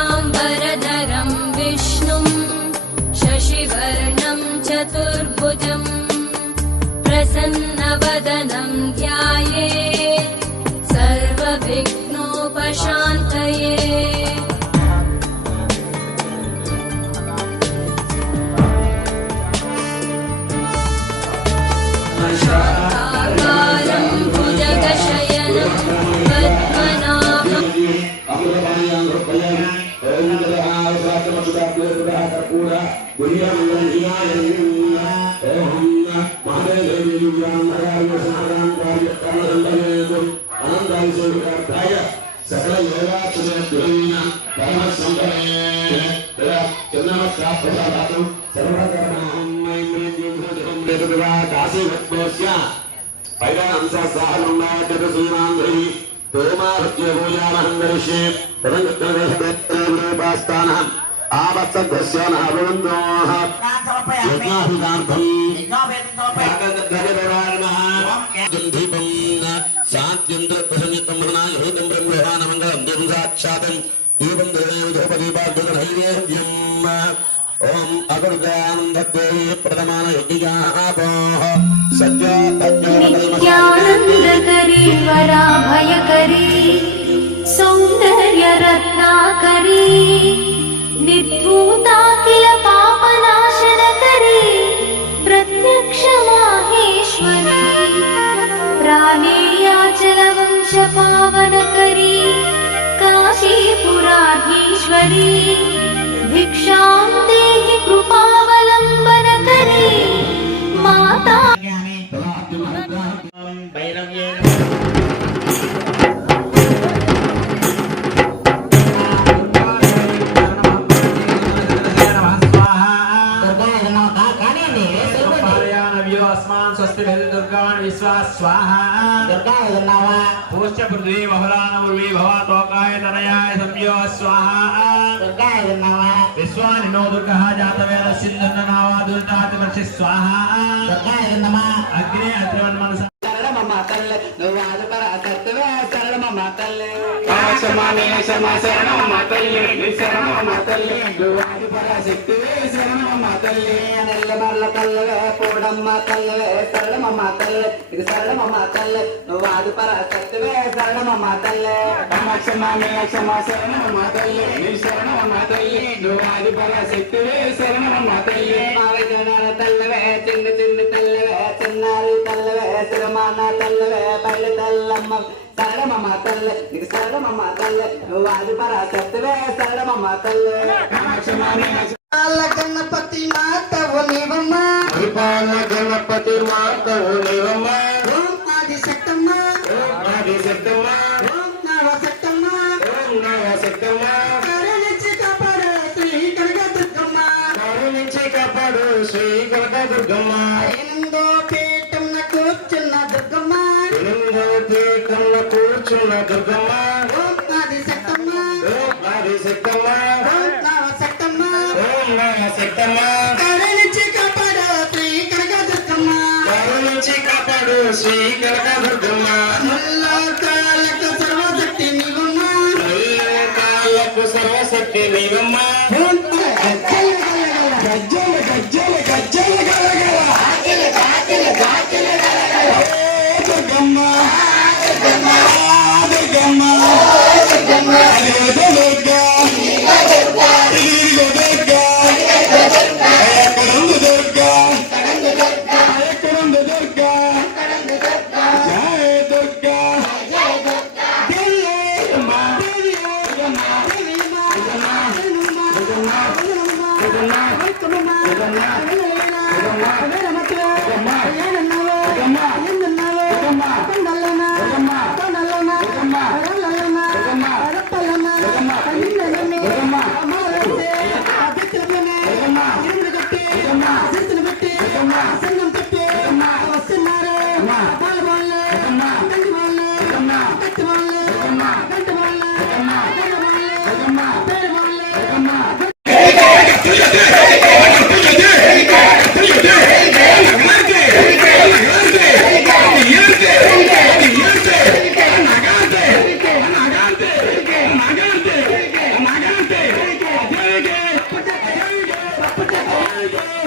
शुक्लाम्बरधरं विष्णुं शशिवर्णं चतुर्भुजं प्रसन्नवदनं ध्यायेत् सर्वविघ्नोपशान्तये। शाकाकारं भुजगशयनं पद्मनाभं सकल ओम अगुरुदानंदत्वै प्रथमान यज्ञापोः सज्जो नित्यानन्दकरी वराभयकरी सौन्दर्यरत्नाकरी निर्धूताखिल पापनाशनकरी प्रत्यक्ष माहेश्वरी प्राणेयाचलवंशपावनकरी काशीपुराधीश्वरी भिक्षां देहि कृपावलम्बनकरी माता स्वाहा पूष्य पृथ्वी बहुलानूर्वी भवतोकाय तनयाय संयो स्वाहा विश्वानिनो दुर्गः जातवेद सिन्धुर्नावा दुर्तातिवर्षि स्वाहा अग्ने अत्रिवन्मनसा शरणममातल्ले नुवादपरातत्वे शरणममातल्ले शमाने शमा शरणममातल्ले शरणममातल्ले नुवादपराशक्तिवे शरणममातल्ले अनल्लमल्लकल्ले पूर्णम्मातल्ले शरणममातल्ले ఇది శరణమమాతల్లి నువ్వు ఆది పరాశక్తివే శరణమమాతల్లి శమానే శమా శరణమమాతల్లి నీ శరణమమాతల్లి నువ్వు ఆది పరాశక్తివే శరణమమాతల్లి నావిజనాల తల్లివే చిన్ని చిన్ని తల్లివే చిన్నారి తల్లివే తిరుమాన తల్లివే పల్లి తల్లమ్మ శరణమమాతల్లి నీకు శరణమమాతల్లి నువ్వు ఆది పరాశక్తివే శరణమమాతల్లి గణపతి మాతవు నీవమ్మ గణపతి మాతవు నీవమ్మ ఓం ఆదిశక్తమ్మ ఓం ఆదిశక్తమ్మ ఓం నవశక్తమ్మ ఓం నవశక్తమ్మ కరుణించి కాపాడు శ్రీ కనకదుర్గమ్మ కరుణించి కాపాడు శ్రీ కనకదుర్గమ్మ ఎనిమిదో పీఠంన కూర్చున్న దుర్గమ్మ ఎనిమిదో పీఠంన కూర్చున్న దుర్గమ్మ ఓం ఆదిశక్తమ్మ ఓం ఆదిశక్తమ్మ కరుణించి కాపాడు శ్రీ కనకదుర్గమ్మ కరుణించి కాపాడు శ్రీ కనకదుర్గమ్మ మల్లోకాలకు సర్వశక్తి నీవమ్మ మల్లోకాలకు సర్వశక్తి నీవమ్మ గజ్జల గజ్జల గజ్జల గలగల దుర్గమ్మ దుర్గమ్మ దుర్గమ్మ దుర్గా Apa